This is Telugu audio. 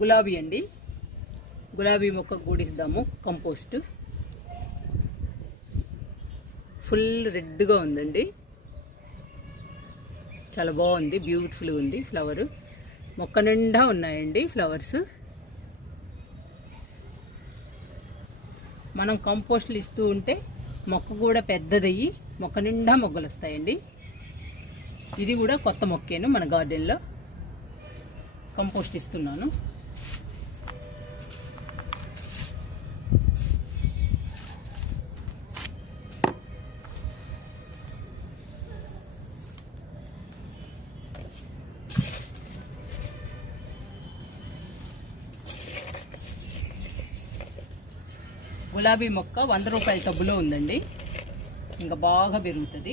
గులాబీ అండి. గులాబీ మొక్క కూడిద్దాము. కంపోస్ట్ ఫుల్ రెడ్గా ఉందండి. చాలా బాగుంది, బ్యూటిఫుల్గా ఉంది. ఫ్లవర్ మొక్క నిండా ఉన్నాయండి ఫ్లవర్స్. మనం కంపోస్ట్లు ఇస్తూ ఉంటే మొక్క కూడా పెద్దదయ్యి మొక్క నిండా మొగ్గలు వస్తాయండి. ఇది కూడా కొత్త మొక్కేను, మన గార్డెన్లో కంపోస్ట్ ఇస్తున్నాను. గులాబీ మొక్క 100 రూపాయల టబ్బులో ఉందండి. ఇంకా బాగా పెరుగుతుంది.